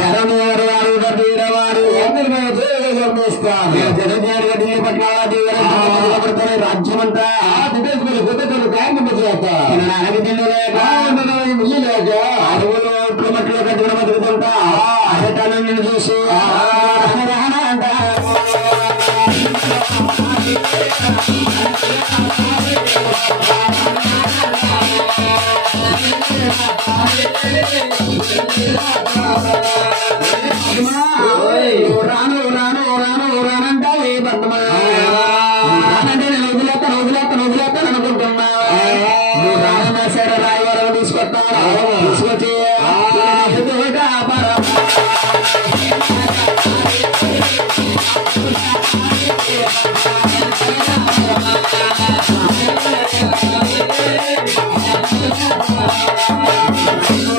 ఎరవారు వారు తీరవారు పట్ల రాజ్యమంతా అడవులు మట్లో కట్టుకుని బతుకుతుంటా అడటాలను చూసి రాను రాను రాను రానంటే రానంటే నేను వదిలేస్తాను అనుకుంటున్నా నువ్వు రానన్నా సరే రాయవరం తీసుకొస్తాను తీసుకొచ్చి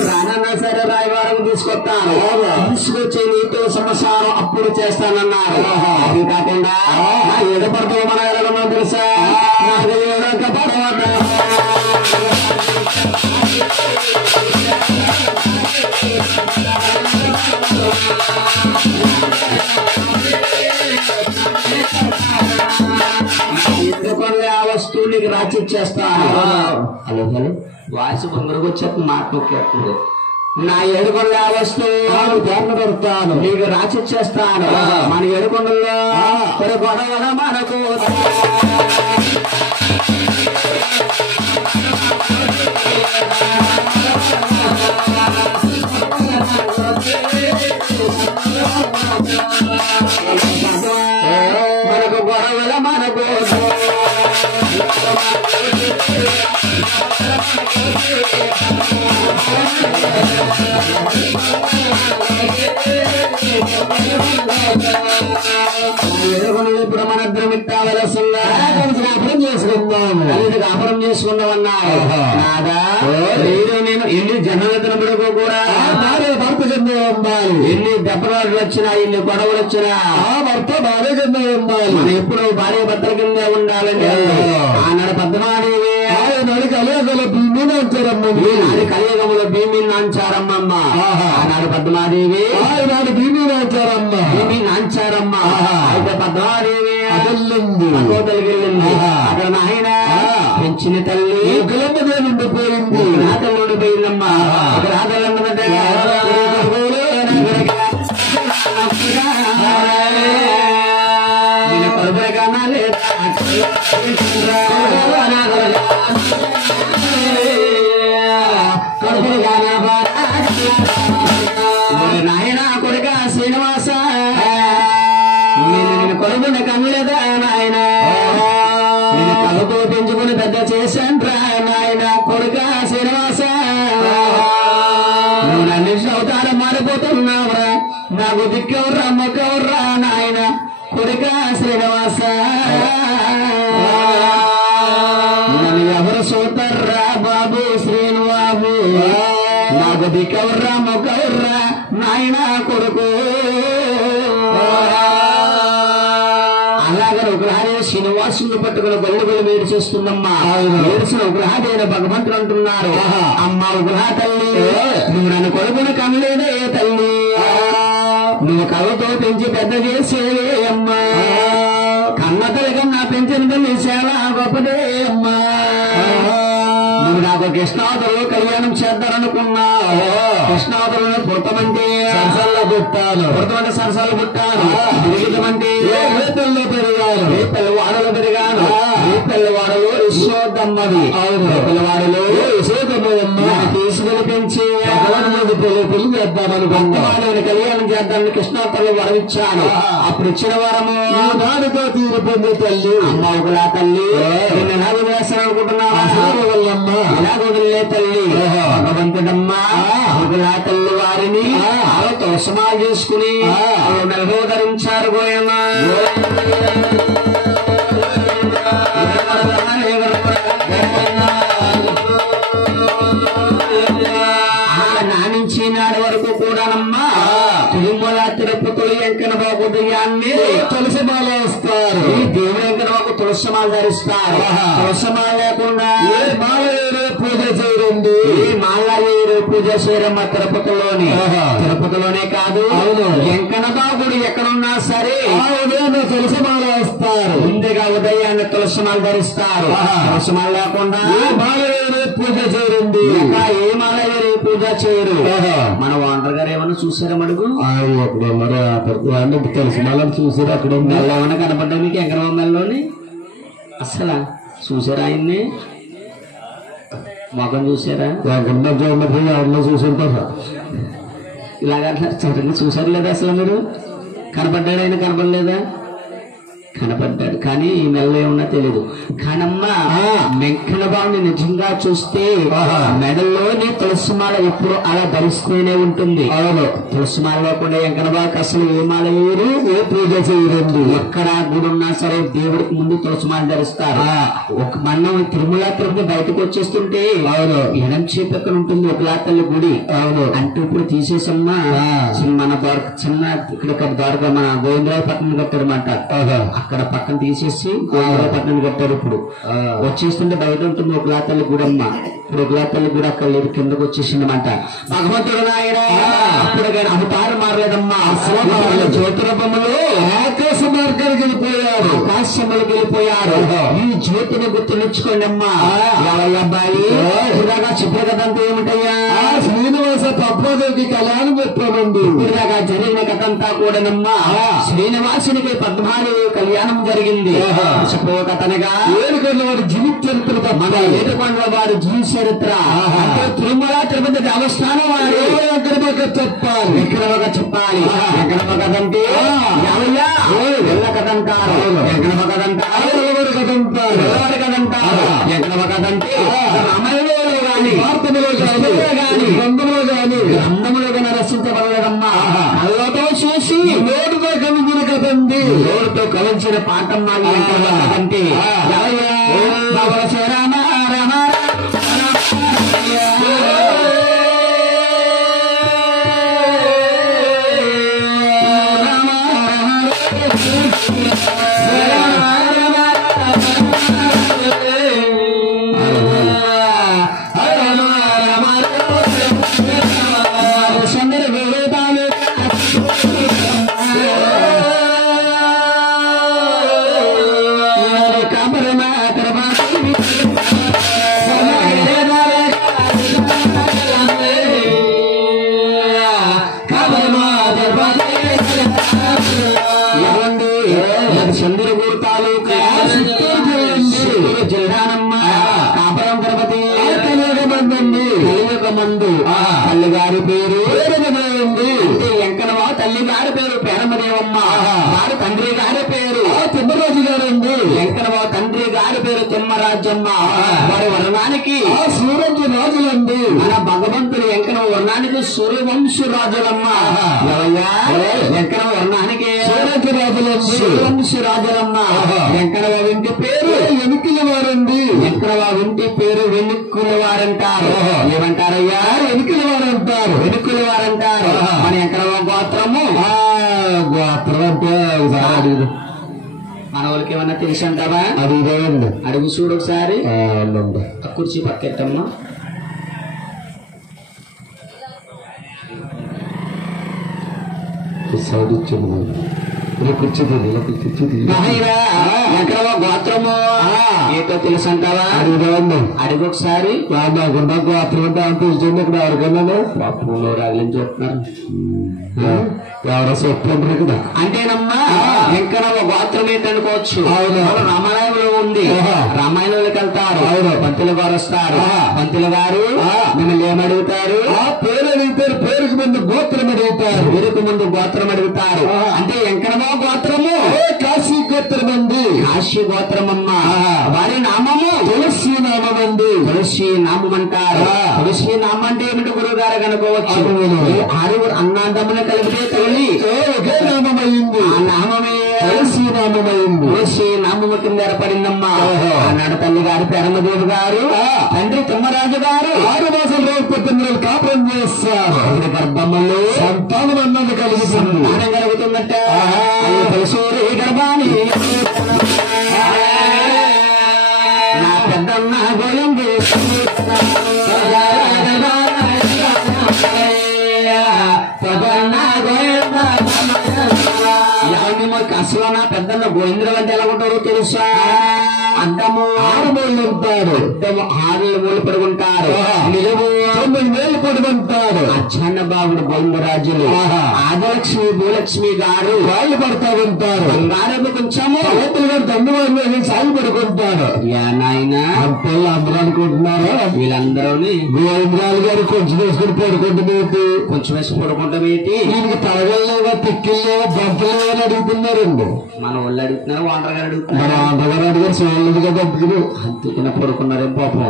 రానన్నా సరే రాయవారం తీసుకొస్తాను తీసుకొచ్చి నీతో సంవత్సరం అప్పుడు చేస్తానన్నారు అది కాకుండా నా ఏడపడుతుంది మన ఎలాగో తెలుసా నాకు ఏడొక్క పడవట ఎందుకని ఆ వస్తువు నీకు రాసిచ్చేస్తాను హలో హలో వాయిస్ కొందరికి వచ్చేప్పుడు మాట నొక్కేస్తుంది నా ఏడుకొండ ఆ వస్తువు దొరుకుతాను నీకు రాసిచ్చేస్తాను మన ఏడుకొండల్లో గొడవల మనకు మనకు గొడవల మనకు ఇప్పుడు మన ఇద్దరం ఇట్టావలసిందా వ్యాపారం చేసుకుందాము వ్యాపారం చేసుకుందామన్నారు నాదా లేదు నేను ఎన్ని జనలతో కూడా భర్త చెందే ఉండాలి ఎన్ని దెబ్బలు వచ్చినా ఎన్ని గొడవలు వచ్చినా భర్త భార్య చెందే ఉండాలి మనం ఎప్పుడు భార్య భర్తల కిందే ఉండాలని ఆనాడు పద్మాదేవి ఆనాడు కలియుగంలో భీమి నాంచారమ్మ అది కలియుగంలో భీమి నాంచారమ్మమ్మ ఆనాడు పద్మాదేవి ఆనాడు భీమి నాంచారమ్మ అయితే పద్మాదేవి అదల్లింది వెళ్ళింది అక్కడ నాయన పెంచిన తల్లి కులమ్మదే ఉండిపోయింది నా తల్లి ఉండిపోయిందమ్మా అక్కడ ఆదలంటే నేను పరుపుగా లేదా నాయన కొడుక శ్రీనివాస నేను కొడుకుని కనలేదా నాయన నేను కలతో పెంచుకుని పెద్ద చేశాను నాయన కొడుక శ్రీనివాస నువ్వు నన్ను అవతారం మారిపోతున్నావురా నాకు దిక్కెవర్రా మొక్కెవర్రా నాయన కొడుక శ్రీనివాస నన్ను ఎవరు చూతారా బాబు శ్రీనివాబు నాకు దిక్కెవర్రా మొక్కెవర్రా నాయన కొడుకు అలాగే ఒకలాగే శ్రీనివాసుని పట్టుకుని గొల్లగొల్లు వేడి చేస్తుందమ్మా ఏడ్చిన ఒకలాగైన భగవంతుడు అంటున్నారు అమ్మ ఒకలా తల్లి నువ్వు నన్ను కొడుకుని కనలేదే తల్లి నువ్వు కళ్ళతో పెంచి పెద్ద చేసేవే అమ్మా కన్న తల్లి కన్నా పెంచిన తల్లి చాలా గొప్పదే అమ్మా నువ్వు నాకు కృష్ణావతులు కళ్యాణం చేద్దారనుకున్నా కృష్ణావతులను పుడతామంటే సరసాల్లో పుట్టాను పుడతామంటే సరసాలు పుట్టాను తిరిగితమంటే రేపల్లో పెరిగాను రేపల్లవాడలో పెరిగాను రేపల్లవాడలో యశోదమ్మది రేపల్లవాడలో యశోదమ్మ తీసుకుని పెంచి పెళ్లి చేద్దామనుకున్నా కళ్యాణం చేద్దామని కృష్ణావతులు వరమిచ్చాను అప్పుడు ఇచ్చిన వరము నాడుతో తీరిపోయింది తల్లి అమ్మ ఒకలా తల్లి నేను ఎలాగో వేస్తాను అనుకుంటున్నావా ఎలా వదిలే తల్లి భగవంతుడమ్మా ఒకలా తల్లి వారిని ఆలతో సమాజ చేసుకుని ధరించారు గోయమ్మా నానించి నాడు వరకు కూడానమ్మా తిరుమల తిరుపతులు వెంకన్న బాబు దయ్యాన్ని తులసి మాల వేస్తారు దేవుడు వెంకన్న బాబు తులసి మాల ధరిస్తారు తులసి మాల లేకుండా మాల పూజ చేయరండి, మాలవేరు పూజ చేయరమ్మ తిరుపతిలోనే. తిరుపతిలోనే కాదు, అవును, వెంకన్నబాబుడు ఎక్కడున్నా సరే ఉదయాన్నే తులసిమాల వేస్తారు. ముందుగా ఉదయాన్నే తులసిమాల ధరిస్తారు. తులసిమాల లేకుండా మాలవేరు పూజ చేయరండి, ఇంకా ఏ మాలవేరు పూజ చేయరు. మన ఓనర్ గారు ఏమన్నా చూసారా మడుగు? మరి తులసిమాలను చూసారు. అక్కడ ఏమన్నా కనపడ్డా మీకు వెంకన్నబాబులోని? అసలు చూసారా ఆయన్ని? మొఖం చూసారా? ఎవరిలో చూసారు? ఇలాగ సడన్గా చూసారు లేదా? అసలు మీరు కనపడ్డాడు? ఆయన కనపడలేదా? కనపడ్డాడు, కానీ ఈ మెడలో ఏమన్నా తెలియదు. కానమ్మ వెంకన్నబాబుని నిజంగా చూస్తే మెడల్లోనే తులసిమాల ఎప్పుడు అలా ధరిస్తూనే ఉంటుంది. అవును, తులసిమాల లేకుండా వెంకన్నబాబుకి అసలు ఏ మాల వేరు, ఏ పూజ చేయరండి. ఎక్కడ గుడి ఉన్నా సరే దేవుడికి ముందు తులసిమాల ధరిస్తారు. ఒక మనం తిరుమల తిరుపతి బయటకు వచ్చేస్తుంటే అవును ఎడం చేపు ఎక్కడ ఉంటుంది ఒకలా తల్లి గుడి. అవును, అంటే ఇప్పుడు తీసేసమ్మా మన చిన్న ఇక్కడ ద్వారక మన గోవిందరావు పట్టణం కట్టారన్నమాట. అక్కడ పక్కన తీసేసి గోవిందరావు పట్టణం కట్టారు. ఇప్పుడు వచ్చేస్తుంటే బయట ఉంటుంది ఒకలా తల్లి గుడి అమ్మ. ఇప్పుడు ఒకలా తల్లి గుడి అక్కడ లేదు, కిందకు వచ్చేసిందన్నమాట. భగవంతుడు నాయన అప్పుడు అవతారం మారలేదమ్మా. జ్యోతిరూపంలో ఆకాశ మార్గానికి వెళ్ళిపోయారు, ఆకాశంలోకి వెళ్ళిపోయారు. ఈ జ్యోతిని గుర్తునిచ్చుకోండి అమ్మా. అబ్బాయి ఇలాగా చెప్పే కథంతా ఏమిటయ్యా? శ్రీనివాస పద్మాదేవికి కళ్యాణం చెప్పామండి. ఇలాగా జరిగిన కథంతా కూడానమ్మా శ్రీనివాసునికి పద్మాదేవి కళ్యాణం జరిగింది. చెప్పకతనగా ఏడుకొండల వారి జీవిత చరిత్ర, మన ఏడుకొండల వారి జీవిత చరిత్ర అంటే తిరుమల తిరుపతి దేవస్థానం వారు ఎక్కడ చెప్పాలి, ఎక్కడ చెప్పాలి. ఎక్కడ కదంటే ఎల్ల కదంటారు, ఎక్కడ కదంటారు, కదంటారు, కదంటారు. ఎక్కడ కదంటే రామాయణంలో గాని భారతంలో గాని గ్రంథంలో గాని గ్రంథంలో గాని రచించబడలేదమ్మా. అల్లతో చూసి నోటుతో కలిగిన కదండి, నోటుతో కలిసిన పాఠం మాది అంటే రామ రామ చంద్రపూర్ తాలూకా జిల్లానమ్మ కాపురం తిరుపతి కలియుగమందండి. కలియుగమందు తల్లిగారి పేరు అంటే వెంకనవా, తల్లి గారి పేరు పేరమ్మదేవమ్మ, వారి తండ్రి గారి పేరు తిమ్మరాజు గారండి. వెంకనవా తండ్రి గారి పేరు తిమ్మరాజమ్మ, వారి వర్ణానికి సూర్యవంశ రాజులండి. మన భగవంతుడు వెంకనవ వర్ణానికి సూర్యవంశ రాజులమ్మ. వెంకనవ వర్ణానికి సూర్యవంశ రాజులమ్మ. వెంకనవ ఇంటి పేరు వెనుకుల వారండి. వెంకనవ ఇంటి పేరు వెనుక్కుల వారంటారు. ఏమంటారయ్యా? వెనుకుల వారంటారు, వెనుకుల వారంటారు. మన వెంకనవ గోత్రము గోత్రం అంటే మన వాళ్ళకి ఏమన్నా తెలిసి అంటావా? అది ఇదేండి, అడుగు చూడు ఒకసారి. కుర్చీ పక్కెట్టమ్మా. సైడ్ ఇచ్చాము గోత్రము ఏటో తెలుసు అంటావా? అడుగు ఒకసారి. గోత్రం అంటే తెలిసింది ఇక్కడ ఎవరికైనా బాపులో రాగలని చూస్తున్నారు. ఎవరో చెప్తున్నారు కదా. అంటేనమ్మా వెంకనవ గోత్రం ఏంటనుకోవచ్చు. రామాయణంలో ఉంది, రామాయణంలోకి వెళ్తారు. పంతులు గారు వస్తారు. పంతులు గారు మిమ్మల్ని ఏమడుగుతారు? పేరు అడుగుతారు. పేరుకు ముందు గోత్రం అడుగుతారు. పేరుకు ముందు గోత్రం అడుగుతారు. అంటే వెంకనవ గోత్రము కాశీ గోత్రం అండి. కాశీ గోత్రం అమ్మ. వారి నామము తులసి నామం అండి. తులసి నామం అంటారు. తులసి నామం అంటే ఏమిటి గురువు గారు కనుకోవచ్చు. ఆరుగురు అన్నాదమ్ములు కలిపితే తల్లి ఒకే నామం అయింది. ఆ నామమే తులసి నామం అయింది. తులసి నామము కింద ఏర్పడిందమ్మా. ఆనాడు తల్లి గారు పేరమ్మదేవి గారు, తండ్రి తిమ్మరాజు గారు 6 మాసాల రోజు 19 కాపురం చేస్తారు. గర్భంలో సంతానం అన్నది కలుగుతుందట. తులసూరి గర్భాన్ని నా పెద్దన్న గోయంగు అసలు నా పెద్దన్న గోవిందరావు అంటే ఎలా ఉంటారో తెలుసా? అడ్డము 6 మూలలు ఉంటారు, అడ్డము 6 మూలు పడుకుంటారు, నిలువు 9 వేలు పడుకుంటారు. అచ్చన్న బాబుడు గోవిందరాజులు ఆదలక్ష్మి భూలక్ష్మి గారు వాళ్ళు పడతా ఉంటారు. బంగారపు కొంచెము తండ్రి సాగి పడుకుంటారు. నాయన అంటే అందరూ అనుకుంటున్నారు వీళ్ళందరూ గోవిందరాజు గారు కొంచెం వేసుకుని పడుకుంటే కొంచెం వేసి పడుకుంటాం ఏంటి? దీనికి తలగలేవా తిక్కిలేవా దంతలేవా అని అడుగుతున్నారండి. మన వాళ్ళు అడుగుతున్నారు, వాంటర్ గారు అడుగుతున్నారు. మన వాంటర్ గారు అడిగారు చూడలేదు కదా అందుకనే పడుకున్నారేం పాపం.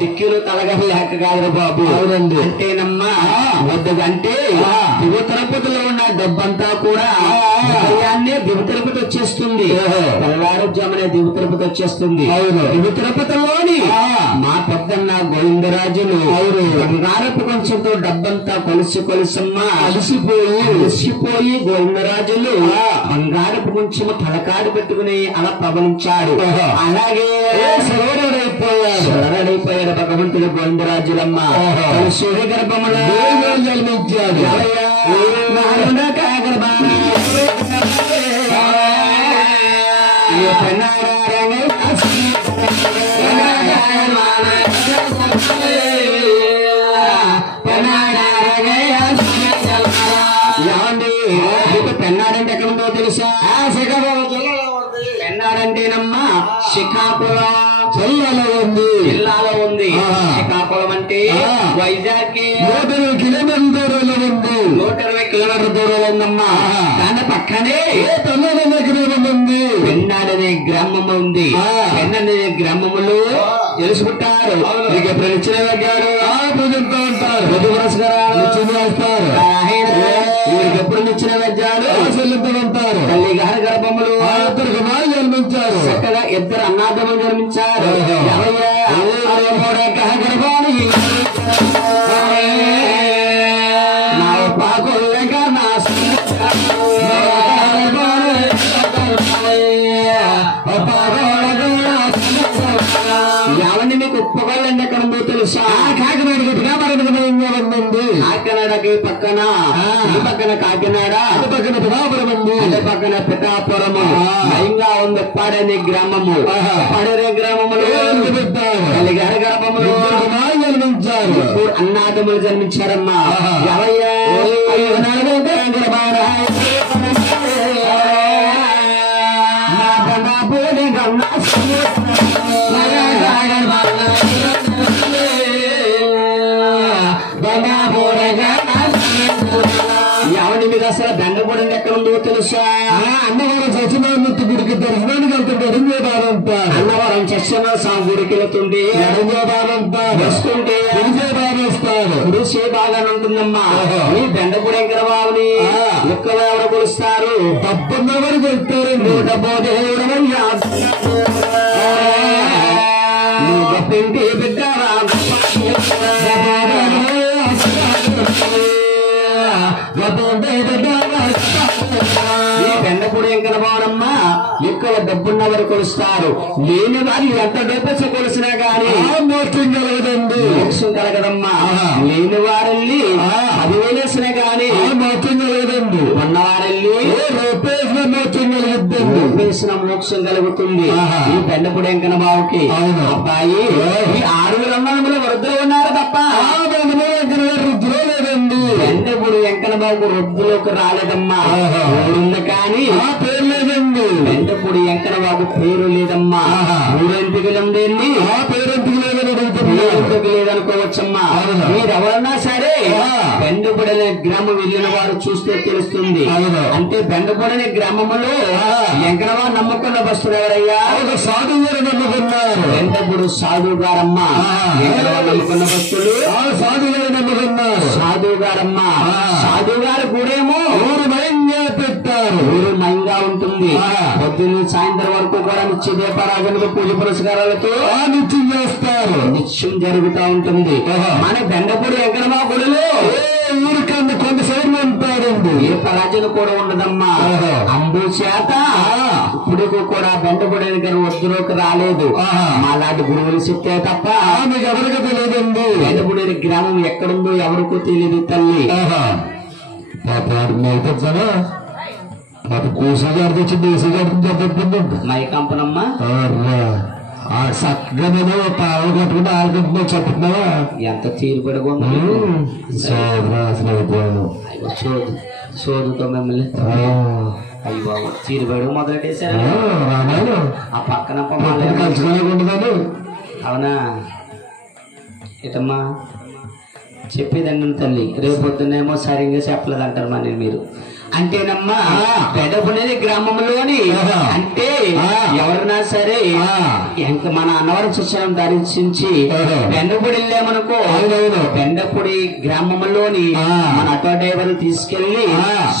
తిక్కిలు తలగలు లేక కాదు బాబు. అవునండి. అంటేనమ్మా వద్దదంటే దివ తిరుపతిలో ఉన్న డబ్బంతా కూడా ఉదయాన్నే దివ తిరుపతి వచ్చేస్తుంది, తెల్లవారుజామునే దివ తిరుపతి వచ్చేస్తుంది. దివ తిరుపతిలోని మా పెద్దన్న గోవిందరాజులు బంగారపు కొంచెంతో డబ్బంతా కొలిసమ్మా అలసిపోయి గోవిందరాజులు బంగారపు కొంచెము తలకాడు పెట్టుకుని అలా పవనించాడు. అలాగే సరడైపోయాడు భగవంతుడు గోవిందరాజులమ్మ. సూర్య గర్భములో జన్మించాడు. పెన్నాడంటే ఎక్కడుందో తెలుసా? శ్రీకాకుళం జిల్లాలో ఉంది. పెన్నాడంటేనమ్మా శ్రీకాకుళం జిల్లాలో ఉంది. శ్రీకాకుళం అంటే వైజాగ్ 120 కిలోమీటర్ల దూరంలో ఉంది. 120 కిలోమీటర్ల దూరంలో ఉందమ్మా. దాని పక్కనే ఉంది పెన్నాడనే గ్రామం ఉంది. పెన్ననే గ్రామములు తెలుసుకుంటారు. మీకు ఎప్పుడు ఇచ్చిన గారు పూజంతో ఉంటారు, వీరికి ఎప్పుడు నిచ్చిన వెజ్జాలు చెల్లింపులు ఉంటారు. తల్లి గారి గర్భములు 2 కుమారులు జన్మించారు. చక్కగా 2 అన్నాదములు జన్మించారు. మీకు ఉప్పగలండి ఎక్కడ ఉందో తెలుసా? కాకినాడకి పక్కన కాకినాడ, అటు పక్కన పిఠాపురం ఉంది, అటు పక్కన పిఠాపురము. భయంగా ఉంది పాడనే గ్రామము. పాడనే గ్రామములు గారి గ్రామములు జన్మించారు. అన్నాదములు జన్మించారమ్మా. ఎవరి మీద అసలు బెండపూడి ఎక్కడ ఉందో తెలుసా? అన్నవరం సత్యనారాయణ గుడికి దర్శనానికి వెళ్తుంటే ఎడంజోదారంతా, అన్నవరం సత్యనారాయణ గుడికి వెళ్తుంటే ఎడంజోదారంతా వస్తుంటే వస్తారు. గుడిసే బాగానే ఉంటుందమ్మా. ఈ బెండపూడి ఎక్కడ బాగుని ఎక్కువ ఎవరు కొలుస్తారు? డబ్బున్నవారు చెప్తారు. డబ్బో దేవుడు పిండి బిడ్డ బెండపూడి వెంకటబావనమ్మా ఎక్కువ డబ్బున్న వారు కొలుస్తారు. లేని వారు ఎంత డబ్బు కొలిసినా గానీ మోక్షం కలగదండి. మోక్షం కలగదమ్మా. లేని వారెళ్ళి 10,000 వేసినా గానీ మోక్షం కలగదండి. ఉన్నవారెళ్ళి రూపేసిన మోక్షం కలుగుతుంది. రూపేసిన మోక్షం కలుగుతుంది. ఈ బెండపూడి వెంకటబావుకి అబ్బాయి ఈ 6 అన్నదమ్ములు వృద్ధులు ఉన్నారు తప్ప వృద్ధులు లేదండి. బెండపూడి వెంకటబాబుకు వృద్ధులకు రాలేదమ్మా. ఊరుంది కానీ పేరు లేదండి. బెండపూడి వెంకటబాబు పేరు లేదమ్మా. ఊరెందుకు లేదండి? పేరెందుకు లేదని ఎందుకు లేదనుకోవచ్చమ్మా. మీరెవరన్నా సరే బెండపూడి అనే గ్రామం వెళ్ళిన వారు చూస్తే తెలుస్తుంది. అంటే బెండపూడి అనే గ్రామంలో వెంకటబాబు నమ్ముకున్న భక్తులు ఎవరయ్యా? ఒక సాధువు గారు నమ్ముకున్నారు. బెండపూడి సాధువు గారమ్మా. వెంకటబాబు నమ్ముకున్న భక్తులు సాధువు గారు నమ్ముకున్నారు. సాధువు గారమ్మా. సాధువు గారు కూడేమో ఊరు మయంగా పెట్టారు. ఊరు మయంగా ఉంటుంది. పొద్దున్న సాయంత్రం వరకు కూడా నిత్య దీపారాధనకు పూజ పురస్కారాలతో నిత్యం చేస్తారు. నిత్యం జరుగుతూ ఉంటుంది. మన బెండపూడి వెంకటబాబు గుడిలో ఊరికన్నా కొంత సైడ్లు ఉంటారండి. ఏ పరాజన కూడా ఉండదమ్మా. అందు చేత ఇప్పుడు కూడా బెండపూడి వద్దులోకి రాలేదు. మా లాంటి గురువులు చెప్తే తప్ప మీకు ఎవరికి తెలియదండి. బెండపూడి గ్రామం ఎక్కడుందో ఎవరికో తెలియదు తల్లి. అది కోసగాడికి వచ్చి దేశగాడికి చెప్పండి మై కంపనమ్మా చక్కగా నేను పాలు కట్టుకుంటే ఆడుకుంటున్నా చెప్తున్నావా ఎంత తీరుపడకుండా సోదుతో మిమ్మల్ని అయ్యి బాబు తీరుబడి మొదలెట్టేశారు ఆ పక్కన కలుసుకోలేకుంటుందని అవునా ఏటమ్మా చెప్పేదండి తల్లి రేపు పొద్దున్నేమో సరిగ్గా చెప్పలేదు అంటారు మరి మీరు అంటేనమ్మా పెదపునేది గ్రామంలోని అంటే ఎవరన్నా సరే ఇంకా మన అన్నవరం శిక్షణం దర్శించి బెండపూడి వెళ్ళామనుకో బెండపూడి గ్రామంలోని మన ఆటో డ్రైవర్ తీసుకెళ్లి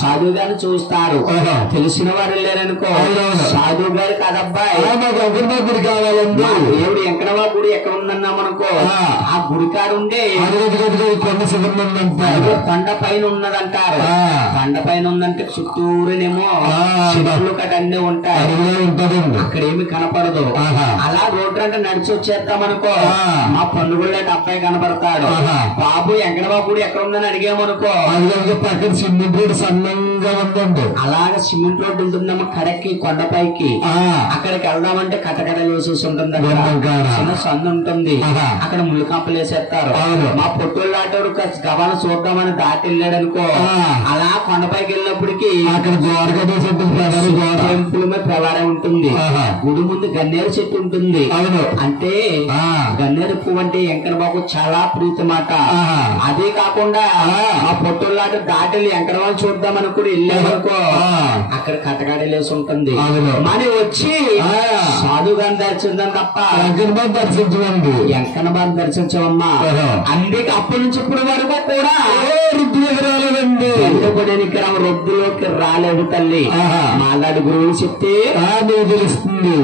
సాధు గారిని చూస్తారు తెలిసిన వారు వెళ్ళారనుకో సాధు గారు కాదబ్బాయి గుడి కావాలండి దేవుడు ఎంకడవా గుడి ఎక్కడ ఉందన్నామనుకో ఆ గుడికాడుండే కొండ పైన ఉన్నదంటారు కొండ పైన ఉందంటే చుట్టూరునేమో చెట్లు కట్టండి ఉంటాయి అక్కడ ఏమి కనపడదు అలా రోడ్డు అంటే నడిచి వచ్చేస్తామనుకో మా పండుగ అబ్బాయి కనపడతాడు బాబు ఎంకడబాబు ఎక్కడ ఉందని అడిగామనుకో పక్కన సిమెంట్ రోడ్డు సన్నంగా ఉందండి అలాగే సిమెంట్ రోడ్డు ఉంటుందమ్మా కడక్కి కొండపైకి అక్కడికి వెళ్దామంటే కటకట వేసేసి ఉంటుంది చిన్న సందు ఉంటుంది అక్కడ ముళ్ళు కంపలు వేసేస్తారు మా పొట్టులు లాంటి గవాలను చూద్దామని దాటి వెళ్ళాడు అనుకో అలా కొండపైకి వెళ్ళినప్పటికి అక్కడ టెంపుల్ మీద ప్రవారం ఉంటుంది గుడి ముందు గన్నేరు చెట్టు ఉంటుంది అంటే గన్నేరు పువ్వు అంటే వెంకట బాబు చాలా ప్రీతి మాట అదే కాకుండా ఆ పొట్టులాట దాటి వెంకట బాబు చూద్దామని కూడా వెళ్ళామనుకో అక్కడ కటకాడలేసి ఉంటుంది మరి వచ్చి సాధుగాని దర్శించాం తప్ప దర్శించమండి వెంకన్నబాబు దర్శించమమ్మా అందుకే అప్పటి నుంచి ఇప్పుడు వరకు కూడా రాలేదండి రొద్దులోకి రాలేదు తల్లి మాలాడి గురువులు చెప్తే తెలుస్తుంది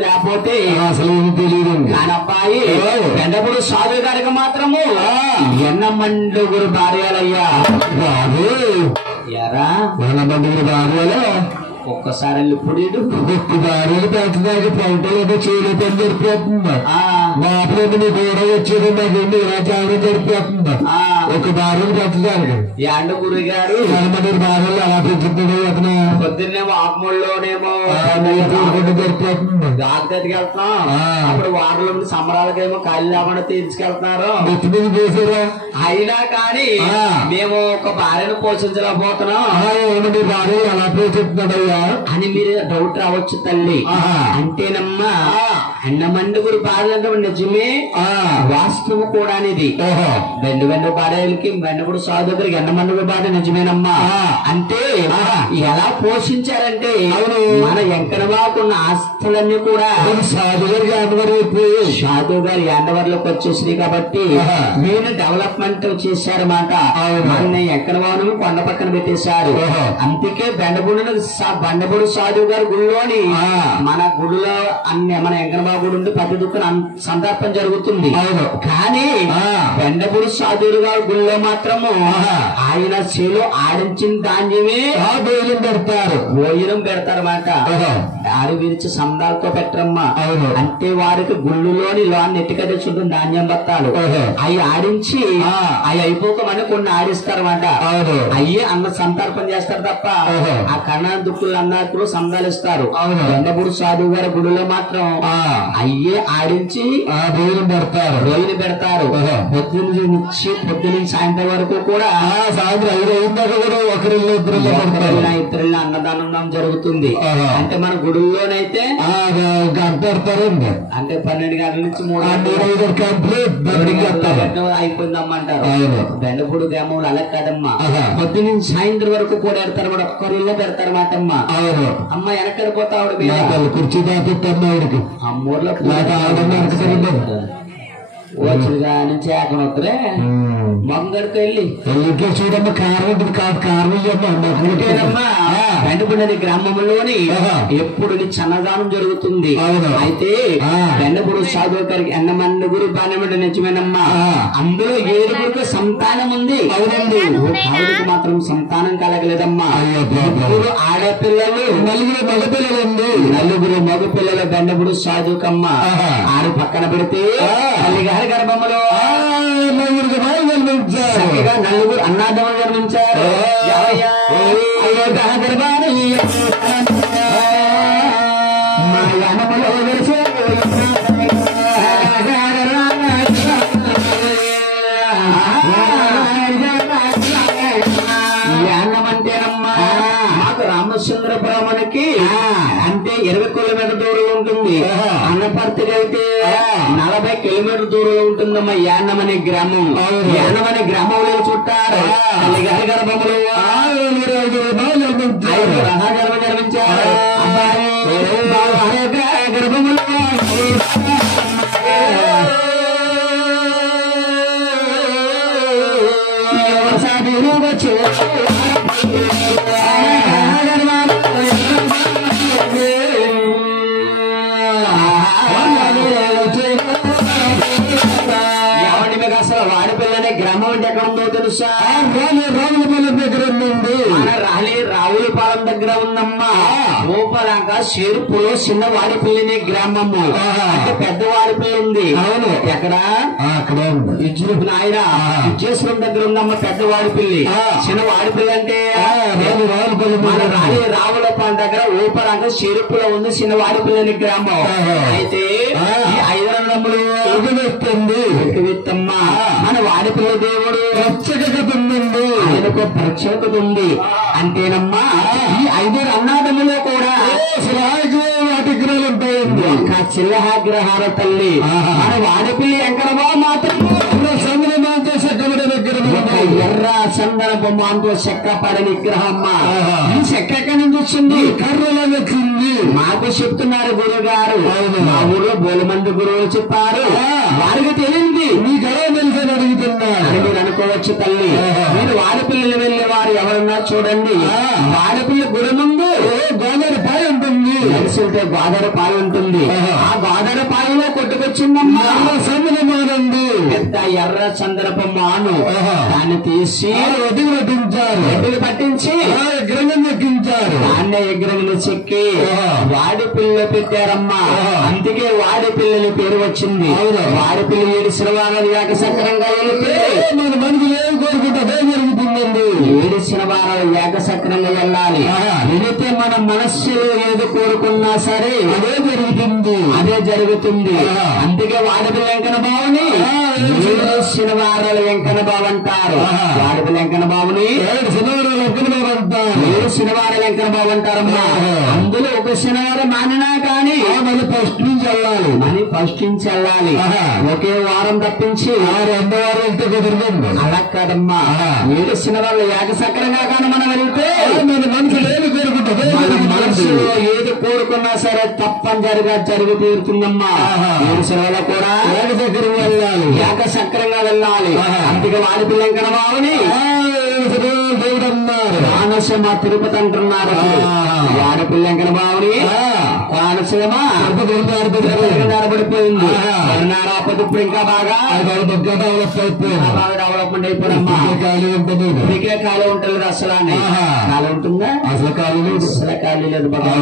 లేకపోతే అసలు ఏమి తెలియదు కానీ అబ్బాయి పెద్దప్పుడు సాధు గారికి మాత్రము ఎన్నమండుగురు భార్యలయ్యా బాబు ఎరా ఎన్నమండుగురు భార్యలే ఒక్కసారి వెళ్ళి పుడీడు ఒక్క భార్యలు పెట్టడానికి పంటలు చేయలే పని జరిపోతుందా మాత్రమే నీ కూడా వచ్చేది నాకేంటి ఇలా చాలా జరిపోతుందా ఒక భార్యలు పెట్టడానికి యాండు గురి గారు ఎనమంది భార్యలు అలా పెంచుతుంది అతను పొద్దున్నేమో ఆకుమూళ్ళలోనేమో జరిపోతుంది దాగతికి వెళ్తున్నాం అప్పుడు వారంలో సంబరాలకేమో ఖాళీ లేకుండా తీసుకెళ్తున్నారు చేసారా అయినా కానీ మేము ఒక భార్యను పోషించలేకపోతున్నాం ఏమండి భార్యలు ఎలా పోషిస్తున్నాడు అని మీరు డౌట్ రావచ్చు తల్లి అంటేనమ్మా అన్నమండుగురు భార్యలు నిజమే వాస్తవం కూడా అనేది బెండు భార్యలకి బెండగుడు సాధువులకి అన్నమండుగురు భార్య నిజమేనమ్మా అంటే ఎలా పోషించారంటే మన వెంకటబాబుకున్న ఆస్తులన్నీ కూడా సాధువు గారి యాండవర్లోకి వచ్చేసినాయి కాబట్టి వీళ్ళు డెవలప్మెంట్ చేశారన్నమాట మన వెంకటబాబును కొండ పక్కన పెట్టేశారు అందుకే బండపూడి సాధువు గారి గుడిలోని మన గుడిలో అన్ని మన వెంకటబాబు గుడి ఉండి ప్రతి దుఃఖం సందర్భం జరుగుతుంది కానీ బెండపూడి సాధువులు గారి గుడిలో మాత్రము ఆయన చేలో ఆడించిన ధాన్యమే భోజనం పెడతారన్నమాట ఆడి విరిచి సందాలతో పెట్టరమ్మా అంటే వారికి గుళ్ళులోని లోన్ నెట్టిక తెచ్చుంటుంది ధాన్యం బత్తాలు అవి ఆడించి అవి అయిపోకమని కొన్ని ఆడిస్తారన్నమాట అయ్యే అన్న సంతర్పణ చేస్తారు తప్ప ఆ కన్నా దుక్కులు అన్నప్పుడు సందాలు ఇస్తారు బెండపూడి సాధువు గారి గుడిలో మాత్రం అయ్యే ఆడించి రోజులు పెడతారు పొద్దున్న నుంచి సాయంత్రం వరకు కూడా సాయంత్రం 5 అయిన దాకా కూడా ఒకరిల్లు ఇద్దరిల్లు అన్నదానం జరుగుతుంది అంటే మన గుడుల్లోనైతే గంట పెడతారండి అంటే 12 గంటల నుంచి 3 అయిపోయిందమ్మంటారు బెండపూడి గ్రామంలో అలా కాదమ్మా పొద్దున్న సాయంత్రం వరకు కూడా పెడతారు కూడా ఒక్కరిల్లే పెడతారన్నమాట అమ్మ అమ్మ వెనక్కడిపోతావు కుర్చీ దాటిస్తాడు అమ్మూర్లో వచ్చిగా నుంచి ఏకనొద్దరే మంగడికి వెళ్ళి చూడమ్మా కారణమా బెండపూడి గ్రామంలోని ఎప్పుడు చన్నదానం జరుగుతుంది అయితే బెండపూడి సాధువు గారికి ఎన్నమండుగురు బాణమంటే నిజమేనమ్మా అందులో 7 సంతానం ఉంది అవునండి ఆవిడకి మాత్రం సంతానం కలగలేదమ్మా ఇప్పుడు ఆడపిల్లలు 4 మగపిల్లలు ఉంది 4 మగపిల్లలు బెండపూడి సాధువుకమ్మ ఆరు పక్కన పెడితే తల్లి గారి గర్భంలో జన్మించారు. చక్కగా నలుగురు అన్నాదములు జన్మించారు. అయ్యో గర్భాన్ని మా యానములో యానమంటేనమ్మా మాకు రామచంద్రపురమునికి అంటే 20 కిలోమీటర్ దూరం ఉంటుంది. అన్నపర్తికి అయితే 40 కిలోమీటర్ దూరంలో ఉంటుందమ్మా యానం అనే గ్రామం. యానం అనే గ్రామంలో చుట్టారు తల్లిగారి గర్భములు 5 రహగర్భ జన్మించారు. గర్భములు అసలు వాడిపల్లెనే గ్రామం అంటే ఎక్కడ ఉందో తెలుసా? రావులపాలెం దగ్గర ఉందండి. మన రావులపాలెం దగ్గర ఉందమ్మా. రూపలాక షేరుపులో చిన్న వాడిపల్లినే గ్రామము అంటే పెద్ద వాడిపల్లి ఉంది. అవును. ఎక్కడ? అక్కడే ఉంది. ఇజ్జురుపు నాయన ఇజ్జేశ్వరం దగ్గర ఉందమ్మా పెద్ద వాడిపల్లి. చిన్న వాడిపల్లి అంటే మన రావులపాలెం దగ్గర ఊపలాక షేరుపులో ఉంది చిన్న వాడిపల్లి గ్రామం. అయితే ఈ 5 రంగములు విత్తమ్మా మన వాడిపల్లి దేవుడు ప్రత్యేకత ఉందండి. ఆయనకు ప్రత్యేకత ఉంది అంటేనమ్మా ఈ 5 అన్నాదములో కూడా విగ్రహాలు ఉంటాయండి. ఒక చిల్లహాగ్రహాల తల్లి మన వాడిపల్లి ఎంకరమో మాత్రం చంద్రమాంతో చెక్కబడి విగ్రహం, ఎర్ర చందన బొమ్మతో చెక్క పడిన విగ్రహమ్మా. ఈ చెక్క ఎక్కడి నుంచి వచ్చింది? కర్రలో వచ్చింది. మాకు చెప్తున్నారు గురువు గారు. మా ఊర్లో బోలు మంది గురువులు చెప్పారు. వారికి తెలియంది మీకు ఎలా తెలిసని అడుగుతున్నారు అని మీరు అనుకోవచ్చు తల్లి. మీరు వాడిపిల్లలు వెళ్లే వారు ఎవరన్నా చూడండి. వాడిపిల్ల గుడి ముందు గోదావరి పాయ ఉంటుంది. తెలిసింటే గోదావరి పాయ ఉంటుంది. ఆ గోదావరి పాయలో కొట్టుకొచ్చిందమ్మా సందమానండి. పెద్ద ఎర్ర చంద్రపు మాను. దాన్ని తీసి ఎదుగు పట్టించారు. ఎదుగు పట్టించి విగ్రహం ఎక్కించారు. దాన్నే విగ్రహం చెక్కి వాడి పిల్లలు పెట్టారమ్మా. అందుకే వాడి పిల్లల పేరు వచ్చింది. వాడి పిల్లలు 7 శనివారాలు ఏకసక్రంగా వెళితే మన మనసులు ఏం కోరుకుంటే అదే జరుగుతుందండి. 7 శనివారాలు ఏకసక్రంగా వెళ్ళాలి. వెళితే మన మనస్సులో ఏది కోరుకున్నా సరే అదే జరుగుతుంది. అదే జరుగుతుంది. అందుకే వాడిపల్లి వెంకన్న బావుని 7 శనివారాలు వెంకన్న బావు అంటారు. వాడిపల్లి వెంకన్న బావుని 7 శనివారాలు వెంకన్న బావు అంటారు. 7 శనివారాలు వెంకన్న బావు అంటారమ్మా. అందులో ఒక శనివారం మానినా కానీ మళ్ళీ ఫస్ట్ నుంచి వెళ్ళాలి. మళ్ళీ ఫస్ట్ నుంచి వెళ్ళాలి. ఒకే వారం తప్పించి 2వ వారం వెళ్తే కుదరదండి. అలా కాదమ్మా. 7 శనివారాలు ఏకసక్రంగా కానీ మనం వెళ్తే మన మనసులు ఏమి కోరుకుంటే మన మనసులో ఏది కోరుకున్నా సరే తప్పనిసరిగా జరిగి తీరుతుందమ్మా. 7 శనివారాలు కూడా ఏకసక్రంగా వెళ్ళాలి. ఏకసక్రంగా వెళ్ళాలి. అందుకే వాడిపల్లి వెంకన్న బావుని దేవుడు అన్నారు. కోనసీమ తిరుపతి అంటున్నారు. వాడిపల్లి వెంకన్న బావుని కోనసీమ నిలబడిపోయింది. కరుణారాపతి ఇప్పుడు ఇంకా బాగా డెవలప్మెంట్ అయిపోయిందమ్మా. మీకే ఖాళీ ఉంటుంది అసలు ఖాళీ ఉంటుందా? అసలు ఖాళీ లేదు. అసలు ఖాళీ లేదు బాబా.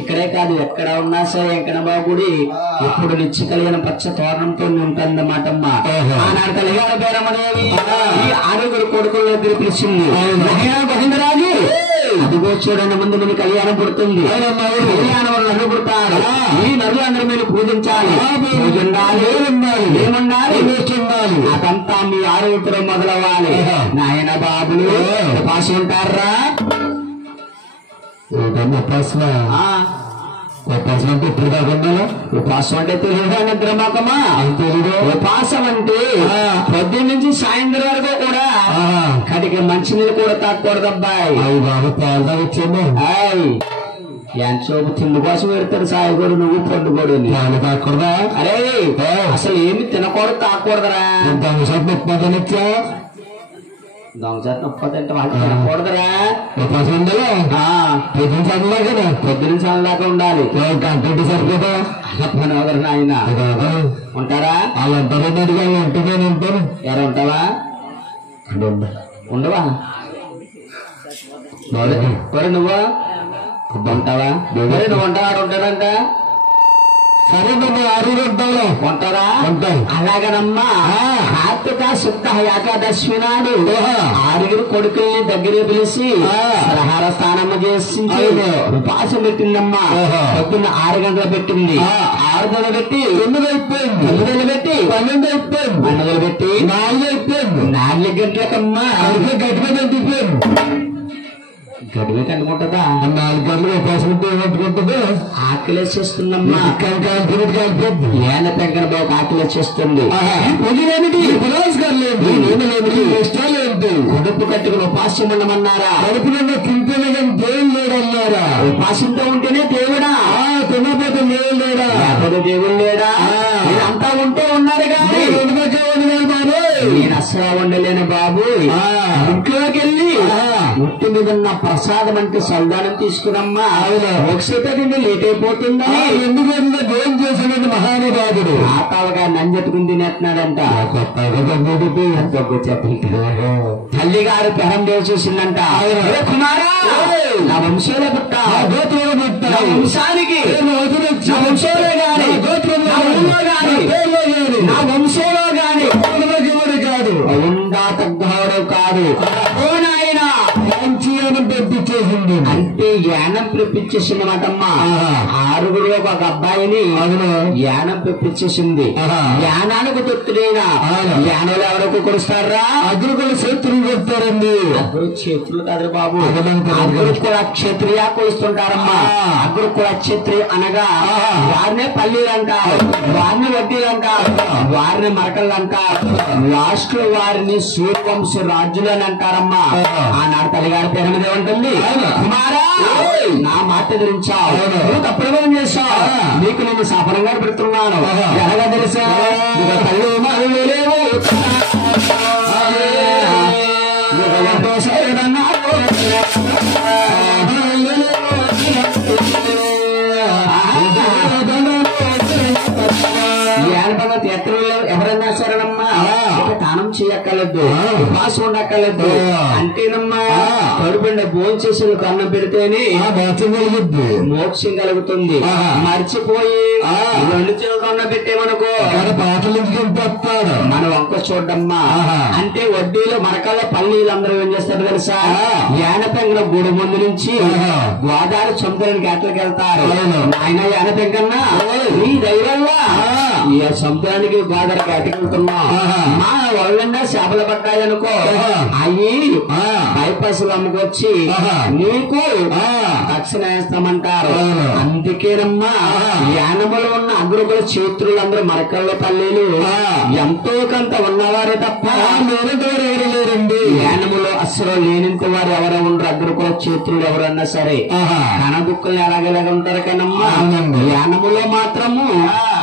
ఇక్కడే కాదు ఎక్కడ ఉన్నా సరే వెంకన్నబాబు గుడి ఎప్పుడు నిత్య కలిగిన పచ్చ తోరణంతో ఉంటుందన్నమాట. ఆనాడు కలిగారు బేరమనేవి ఈ 6 కొడుకుల దగ్గర పిలిచింది. గోవిందరాజు అదిగో చూడండి ముందు ముందు కళ్యాణం పుడుతుంది. కళ్యాణం నన్ను పుడతారు. ఈ నదులు అందరూ మీరు పూజించాలి. ఏముండాలి అదంతా మీ ఆరోగ్యం మొదలవ్వాలి. నాయన బాబులు ఉపాసం ఉంటారా? ఉపాసన ఉపాసన అంటే ఇప్పుడు కాకుండా ఉపాసం అంటే తెలియదా? నిద్రమకమా తెలియదు. ఉపాసం అంటే పొద్దున్న నుంచి సాయంత్రం వరకు కూడా కడికి మంచినీళ్ళు కూడా తాకూడదు అబ్బాయి. అవి బాబు పాలు తాగొచ్చాము. ఎంతసేపు తిండి కోసం పెడతారు సాయగోడు నువ్వు పండుగోడు పాలు తాకూడదా? అరే అసలు ఏమి తినకూడదు తాకూడదురా. దొంగసా దొంగశాతం ఒప్పదంటే వాళ్ళు తినకూడదురా. ఉపాసం ఉండాలి. పొద్దున చదవలే కదా. పొద్దున చల్లదాకా ఉండాలి. గంట సరిపోతా పనవదరు ఆయన ఉంటారా? వాళ్ళు ఉంటారని అడిగా ఉంటే నేను ఉంటాను. ఎవరు ఉంటావా? ఉండవా? మరి నువ్వా ఉంటావా? నువ్వు ఉంటావా? ఉంటాడంట సరే నన్ను 6 ఉంటాను ఉంటారా? ఉంటాయి. అలాగనమ్మా కార్తీక శుద్ధ ఏకాదశి నాడు 6 కొడుకుల్ని దగ్గర పిలిచి ఆహార స్నానం చేసి ఉపాసం పెట్టిందమ్మా. పొద్దున్న 6 గంటలు పెట్టింది. 6 గంటలు పెట్టి 9 అయిపోయింది. 9 పెట్టి 12 అయిపోయింది. 12 పెట్టి 4 అయిపోయింది. 4 గంటలకమ్మా గట్టిగా పెట్టిపోయింది. గడివి కనుకుంటుందా? 4 గంటలు ఉపాసం ఉంటే ఏమనుకుంటుంది? ఆకలేసేస్తుందమ్మా. ఏన పెంకన బాబు ఆకలేసేస్తుంది. పొగిలేమిటి? పురస్కారాలేంటి? ఇష్టాలేంటి? కుడుపు కట్టుకుని ఉపాసం ఉండమన్నారా? కడుపు నిండా తింటేనే కానీ దేవుడు లేడన్నారా? ఉపాసంతో ఉంటేనే దేవుడా? తినకపోతే దేవుడు లేడా? లేకపోతే దేవుడు లేడా? అంతా ఉంటే ఉన్నారు కానీ నేను అసలు ఉండలేను బాబు. ఇంట్లోకి వెళ్ళి ఉట్టి మీద ఉన్న ప్రసాదం అంటే సల్దానం తీసుకురమ్మా. ఒకసేపటి లేట్ అయిపోతుందా? ఎందుకంటే దేవుడు చేసినట్టు మహానుభావుడు ఆతాలుగా నంజెట్టుకుని తినేస్తున్నాడంట. తల్లి గారు పెరం దేవి చూసిందంట. కుమారా నా వంశంలో పుట్ట నా వంశానికి నా వంశంలో గాని నా ఊళ్ళో గాని నా వంశంలో గాని కాదు ఉండా తగ్గవాడు కాదు. తెప్పించేసింది అంటే యానం తెప్పించేసిందన్నమాటమ్మా. 6 ఒక అబ్బాయిని యానం తెప్పించేసింది. యానానికి తొత్తుడైనా యానంలో ఎవరికి కొడుస్తారా? అగ్రుకుల చేతులు కొడతారండి. అగ్రు చేతులు కాదు బాబు. అగ్రు కూడా క్షత్రియ కొలుస్తుంటారమ్మా. అగ్రు కూడా క్షత్రియ అనగా వారినే పల్లీలు అంటారు, వారిని వడ్డీలు అంటారు, వారిని మరకలు అంటారు. లాస్ట్ లో వారిని సూర్యవంశ రాజులు అని అంటారమ్మా. ఆనాడు తల్లిగారి పేరు మీద ఉంటుంది. కుమారా నా మాట ధరించావు, నువ్వు తప్పుడుగా చేశావు, నీకు నేను సఫలంగా పెడుతున్నాను. ఎలాగా తెలుసా? తల్లి మరువు లేవు ఎవరన్నా సరేనమ్మా దానం చేయక్కర్లేదు, ఉపాసం ఉండక్కర్లేదు. అంటేనమ్మా కడుపుండ భోజనం చేసి అన్నం పెడితేనే మోక్షం కలుగుతుంది. మర్చిపోయి 2 చేతులు అన్నం పెట్టేమనుకో పాటలు మన వంక చూడమ్మా. అంటే వడ్డీలో మరకల్లో పల్లీలు అందరూ ఏం చేస్తారు తెలుసా? యానపెంగన గూడు ముందు నుంచి గోదావరి సముద్రానికి ఎట్లకి వెళ్తారు. ఆయన యానపెంకన్నా నీ దైవంగా ఈ సముద్రానికి గోదావరికి ఎట్టకెళ్తున్నా మా వాళ్ళన్నా చేపలు పట్టాయనుకో అయ్యి బైపాసులు అమ్ముకొచ్చి నీకు దక్షిణ వేస్తామంటారు. అందుకేనమ్మా యానములో ఉన్న అగ్రకుల చేతులు అందరూ మరకల్లో పల్లీలు ఎంతో కొంత ఉన్నవారే తప్ప ఎవరు లేరండి. యానములో అసలు లేనింత వారు ఎవరో ఉండరు. అగ్రకుల చేతులు ఎవరన్నా సరే కనదుక్కులు ఎలాగెలాగ ఉంటారు కనమ్మా. యానములో మాత్రము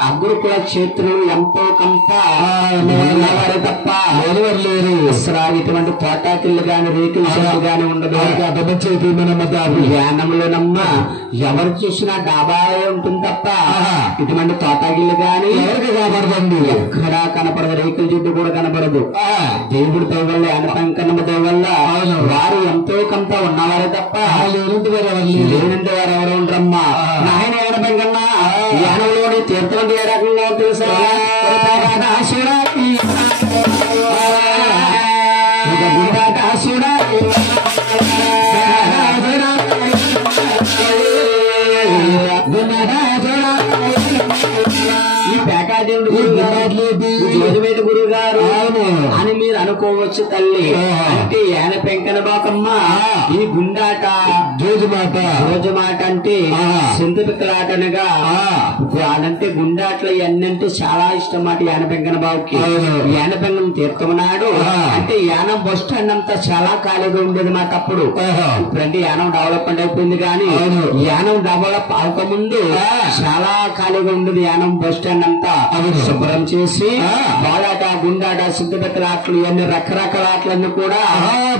అగ్రకుల చేతులు ఎంతో కొంత ఉన్నవారే తప్ప ఎవరు లేరు. అసలు ఇటువంటి తోటాకిళ్ళు గాని రేకుల చెట్టు గాని ఉండదు. యానంలోనమ్మా ఎవరు చూసినా డాబాయే ఉంటుంది తప్ప ఇటువంటి తోటాకిళ్ళు గాని ఎవరికి కనపడదండి. ఎక్కడా కనపడదు. రేకుల చెట్టు కూడా కనపడదు. దేవుడి దయ వల్ల యానపెంకన్నమ్మ దయ వల్ల వారు ఎంతో కొంత ఉన్నవారే తప్ప లేనంటే వారు ఎవరు ఉండరమ్మా. నాయన యానపెంకన్న యానంలోని తీర్థం ఏ రకంగా తెలుసా? ఈ పేకాదేవుడు గురువు గారు అని మీరు అనుకోవచ్చు తల్లి. అంటే యాన పెంకన బాకమ్మ ఈ గుండాట రోజుమాట అంటే సింధు పిక్కలాటనగా అంటే గుండాట్లు ఇవన్నీ అంటే చాలా ఇష్టం మాట యాన పెంకన బాబుకి. యాన పెంకం తీర్థమన్నాడు అంటే యానం బస్ స్టాండ్ అంతా చాలా ఖాళీగా ఉండేది మాట అప్పుడు. ఇప్పుడంటే యానం డెవలప్మెంట్ అయిపోయింది కానీ యానం డెవలప్ అవకముందు చాలా ఖాళీగా ఉండేది. యానం బస్ స్టాండ్ అంతా శుభ్రం చేసి బాలాట గుండాట సింధు పిక్కల ఆటలు ఇవన్నీ రకరకాల ఆటలన్నీ కూడా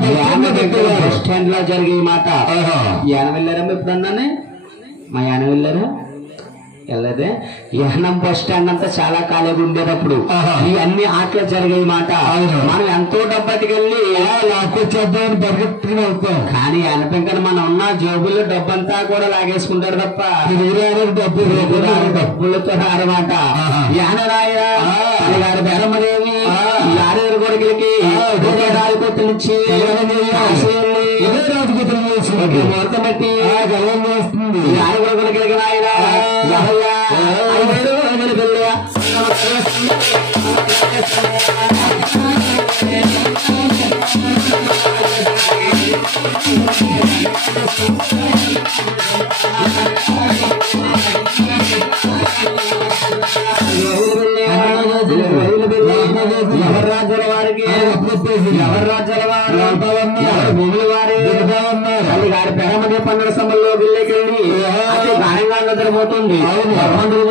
బస్ స్టాండ్ లో జరిగే మాట. యానం వెళ్ళారా ఎప్పుడన్నానే? మా యానం వెళ్ళారా? వెళ్ళదే యహనం బస్ స్టాండ్ అంతా చాలా ఖాళీగా ఉండేటప్పుడు ఇవన్నీ ఆటలు జరిగాయి మాట. మనం ఎంతో డబ్బతికెళ్ళి లాక్కొచ్చేద్దామని పరిగెత్తుకుని వెళ్తాం. కానీ అనిపించని మనం ఉన్న జేబుల్లో డబ్బంతా కూడా లాగేసుకుంటాడు తప్ప డబ్బులతో రారమాట. యానరాయ గారి బెరమదేవి యారేరు కొడుకులకి రాజపత్రి నుంచి ముహూర్తం పెట్టి గర్వం చేస్తుంది. యారు కొడుకులకి ఆయన ఎవరు రాజ్యాల వారికి ఎవరు రాజ్యాల వారు భూముల వారి గారి పెరమని 12 సభల్లో గిల్లెకెళ్ళి గాయంగా నిద్రపోతుంది.